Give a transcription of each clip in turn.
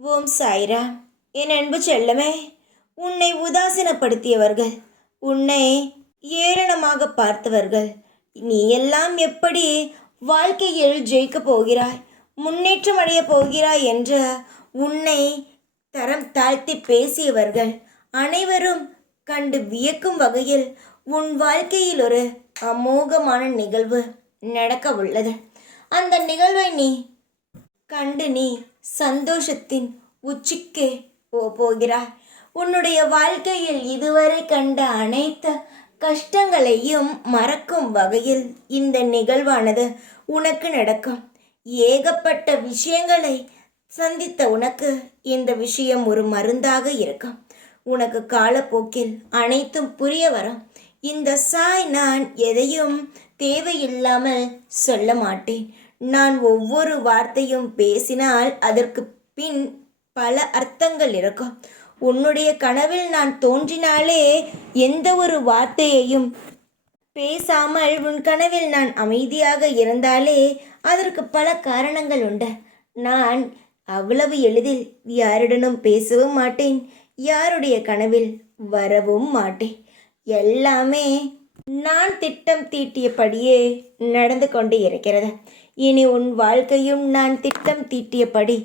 ஓம் சாய்ரா. என் அன்பு செல்லமே, உன்னை உதாசீனப்படுத்தியவர்கள், உன்னை ஏளனமாக பார்த்தவர்கள், நீ எல்லாம் எப்படி வாழ்க்கையில் ஜெயிக்கப் போகிறாய், முன்னேற்றம் அடையப் போகிறாய் என்று உன்னை தரம் தாழ்த்தி பேசியவர்கள் அனைவரும் கண்டு வியக்கும் வகையில் உன் வாழ்க்கையில் ஒரு அமோகமான நிகழ்வு நடக்க உள்ளது. அந்த நிகழ்வை நீ கண்டு நீ சந்தோஷத்தின் உச்சிக்கே போகிறாய். உன்னுடைய வாழ்க்கையில் இதுவரை கண்ட அனைத்து கஷ்டங்களையும் மறக்கும் வகையில் இந்த நிகழ்வானது உனக்கு நடக்கும். ஏகப்பட்ட விஷயங்களை சந்தித்த உனக்கு இந்த விஷயம் ஒரு மருந்தாக இருக்கும். உனக்கு காலப்போக்கில் அனைத்தும் புரிய வரும். இந்த சாய் நான் எதையும் தேவையில்லாமல் சொல்ல மாட்டேன். நான் ஒவ்வொரு வார்த்தையும் பேசினால் அதற்கு பின் பல அர்த்தங்கள் இருக்கும். உன்னுடைய கனவில் நான் தோன்றினாலே எந்த ஒரு வார்த்தையையும் பேசாமல் உன் கனவில் நான் அமைதியாக இருந்தாலே அதற்கு பல காரணங்கள் உண்டு. நான் அவ்வளவு எளிதில் யாருடனும் பேசவும் மாட்டேன், யாருடைய கனவில் வரவும் மாட்டேன். எல்லாமே நான் திட்டம் தீட்டியபடியே நடந்து கொண்டு இருக்கிறது. இனி உன் வாழ்க்கையும் நான் திட்டம் தீட்டியபடி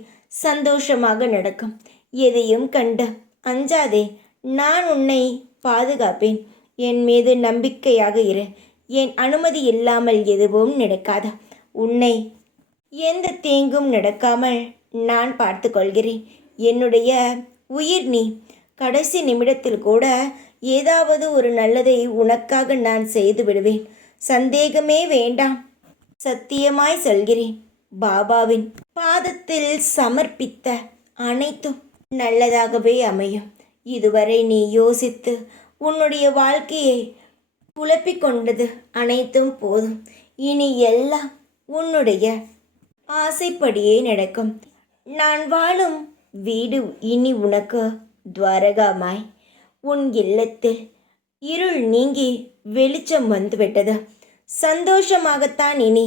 சந்தோஷமாக நடக்கும். எதையும் கண்டு அஞ்சாதே, நான் உன்னை பாதுகாப்பேன். என் மீது நம்பிக்கையாக இரு. என் அனுமதி இல்லாமல் எதுவும் நடக்காது. உன்னை எந்த தீங்கும் நடக்காமல் நான் பார்த்து கொள்கிறேன். என்னுடைய உயிர் நீ. கடைசி நிமிடத்தில் கூட ஏதாவது ஒரு நல்லதை உனக்காக நான் செய்து விடுவேன். சந்தேகமே வேண்டாம். சத்தியமாய் சொல்கிறேன். பாபாவின் பாதத்தில் சமர்ப்பித்த அனைத்தும் நல்லதாகவே அமையும். இதுவரை நீ யோசித்து உன்னுடைய வாழ்க்கையை குழப்பிக் கொண்டது அனைத்தும் போதும். இனி எல்லாம் உன்னுடைய ஆசைப்படியே நடக்கும். நான் வாழும் வீடு இனி உனக்கு துவாரகாமாய். உன் இல்லத்தில் இருள் நீங்கி வெளிச்சம் வந்துவிட்டது. சந்தோஷமாகத்தான் இனி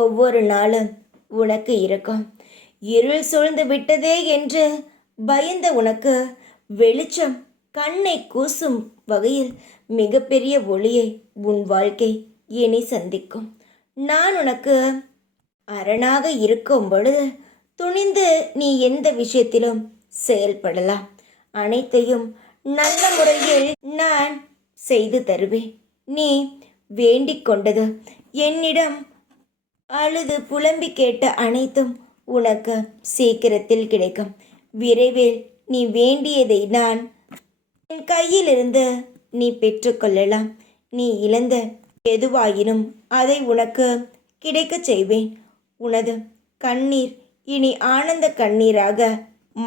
ஒவ்வொரு நாளும் உனக்கு இருக்கும். இருள் சூழ்ந்து விட்டதே என்று பயந்த உனக்கு வெளிச்சம் கண்ணை கூசும் வகையில் மிகப்பெரிய ஒளியை உன் வாழ்க்கை இனி சந்திக்கும். நான் உனக்கு அரணாக இருக்கும் பொழுது துணிந்து நீ எந்த விஷயத்திலும் செயல்படலாம். அனைத்தையும் நல்ல முறையில் நான் செய்து தருவேன். நீ வேண்டிக் கொண்டது, என்னிடம் அழுது புலம்பி கேட்ட அனைத்தும் உனக்கு சீக்கிரத்தில் கிடைக்கும். விரைவில் நீ வேண்டியதை நான் என் கையிலிருந்து நீ பெற்றுக்கொள்ளலாம். நீ இழந்த எதுவாயினும் அதை உனக்கு கிடைக்கச் செய்வேன். உனது கண்ணீர் இனி ஆனந்த கண்ணீராக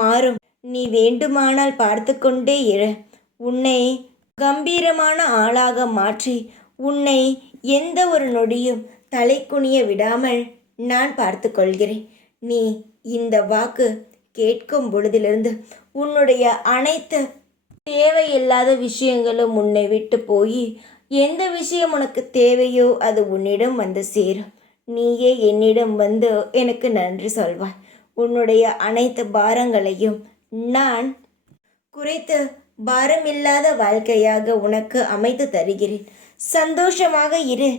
மாறும். நீ வேண்டுமானால் பார்த்து கொண்டே இரு. உன்னை கம்பீரமான ஆளாக மாற்றி உன்னை எந்த ஒரு நொடியும் தலை குனிய விடாமல் நான் பார்த்து கொள்கிறேன். நீ இந்த வாக்கு கேட்கும் பொழுதிலிருந்து உன்னுடைய அனைத்து தேவையில்லாத விஷயங்களும் உன்னை விட்டு போய் எந்த விஷயம் உனக்கு தேவையோ அது உன்னிடம் வந்து சேரும். நீயே என்னிடம் வந்து எனக்கு நன்றி சொல்வாய். உன்னுடைய அனைத்து பாரங்களையும் நான் குறைத்து பாரமில்லாத வாழ்க்கையாக உனக்கு அமைத்து தருகிறேன். சந்தோஷமாக இரு.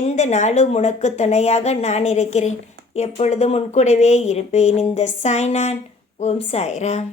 எந்த நாளும் உனக்கு துணையாக நான் இருக்கிறேன். எப்பொழுதும் உன் கூடவே இருப்பேன். இந்த சாய் நான். ஓம் சாய்ராம்.